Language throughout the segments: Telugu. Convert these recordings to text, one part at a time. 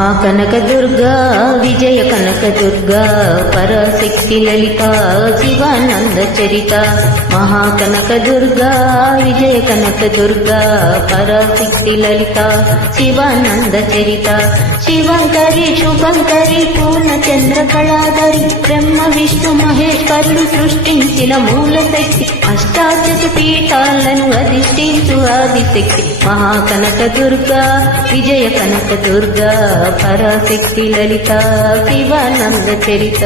మహాకనక దుర్గా విజయ కనక దుర్గా పరాశక్తి లలిత శివానంద చరిత మహాకనక దుర్గా విజయ కనక దుర్గా పరాశక్తి లలిత శివానంద చరిత శివంకరి శుభంకరి పూర్ణచంద్ర కళాధరి బ్రహ్మ విష్ణు మహేశ్వరుడు సృష్టించిన మూల శక్తి అష్టాదశ పీఠాలను అధిష్ఠించు ఆదిశక్తి మహాకనక దుర్గా విజయ కనక దుర్గా పరాశక్తి లలిత శివానంద చరిత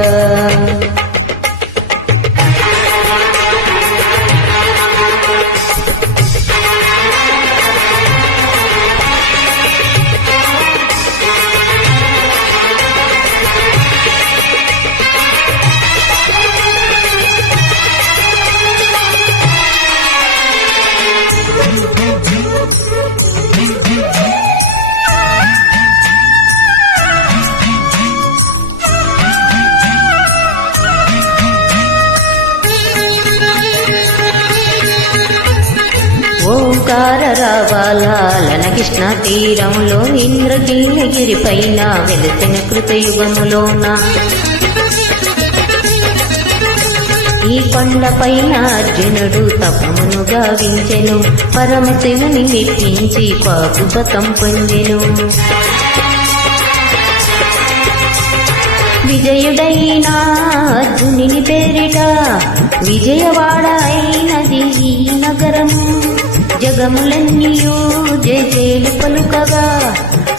ఓంకార రావాల కృష్ణ తీరంలో ఇంద్రకీలగిరి పైన వెలిసిన కృతయుగములోన ఈ కొండపైన అర్జునుడు తపమును గావించెను పరమశివుని మెప్పించి పాశుపతం పొందెను విజయుడైన అర్జునుని పేరిట విజయవాడ అయినది ఈ నగరము జగములన్నీయూ జయజేలు పలుకగా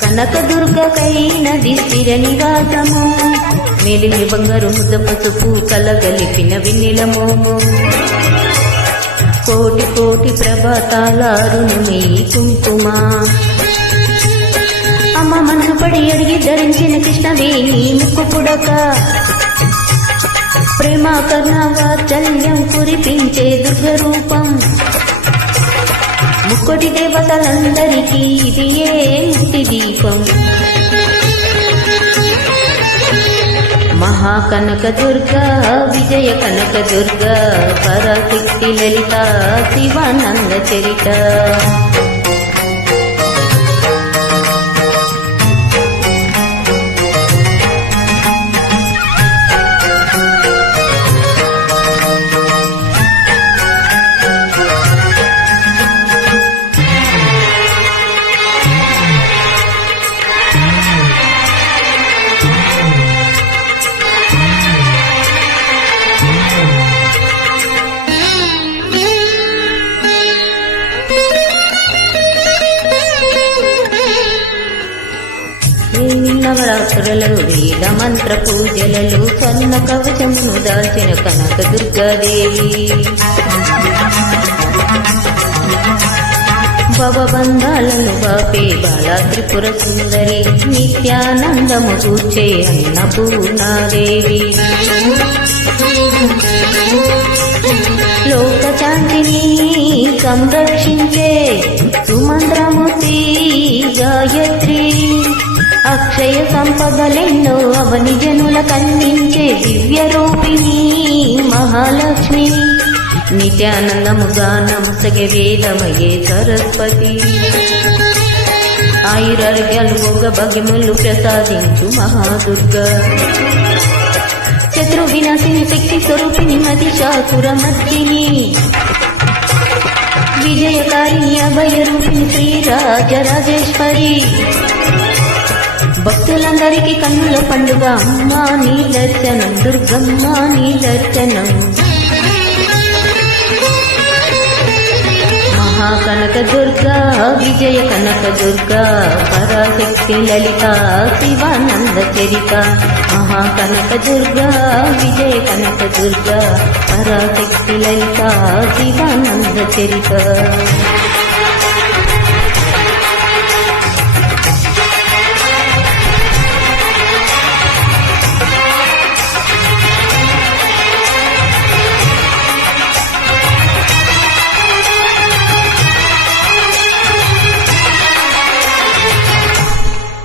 కనకదుర్గకైనది స్థిర నివాసము మెలిమి బంగారు ముద్ద పసుపు కలగలిపిన వెన్నెలమోము కోటి కోటి ప్రభాతాలారును నీ కుంకుమ అమ్మ మనసు పడి అడిగి ధరించిన కృష్ణవేణి ముక్కు పుడక ప్రేమ కరుణ వాత్సల్యం కురిపించే దుర్గరూపం ముక్కోటి దేవతలందరికీ ఇది ఏ ముక్తి దీపం మహాకనక దుర్గా విజయ కనక దుర్గా పరాశక్తి లలిత శివానంద చరిత నవరాత్రులలో వేద మంత్ర పూజలలో స్వర్ణ కవచమును దాల్చిన కనక దుర్గాదేవి భవబంధాలను బాపే బాలా త్రిపుర సుందరి నిత్యానందము కూర్చే అన్నపూర్ణాదేవి లోక శాంతిని సంరక్షించే సుమంత్రముతి గాయత్రి అక్షయ సంపదలెన్నో అవని జనుల కందించే దివ్య రూపిణి మహాలక్ష్మి నిత్యానందము గానము సగే వేదమయే సరస్వతి ఆయురారోగ్యాలు భోగ భగ్యములు ప్రసాదించు మహాదుర్గా శత్రు వినాశిని శక్తి స్వరూపిణి మహిషాసుర మర్దిని విజయకారిణి అభయ రూపిణి శ్రీరాజరాజేశ్వరి భక్తులందరికీ కన్నుల పండుగ అమ్మా నీ దర్శనం దుర్గమ్మ నీ దర్శనం మహాకనక దుర్గా విజయ కనక దుర్గా పరాశక్తి లలిత శివానంద చరిత మహాకనక దుర్గా విజయ కనక దుర్గా పరాశక్తి లలిత శివానంద చరిత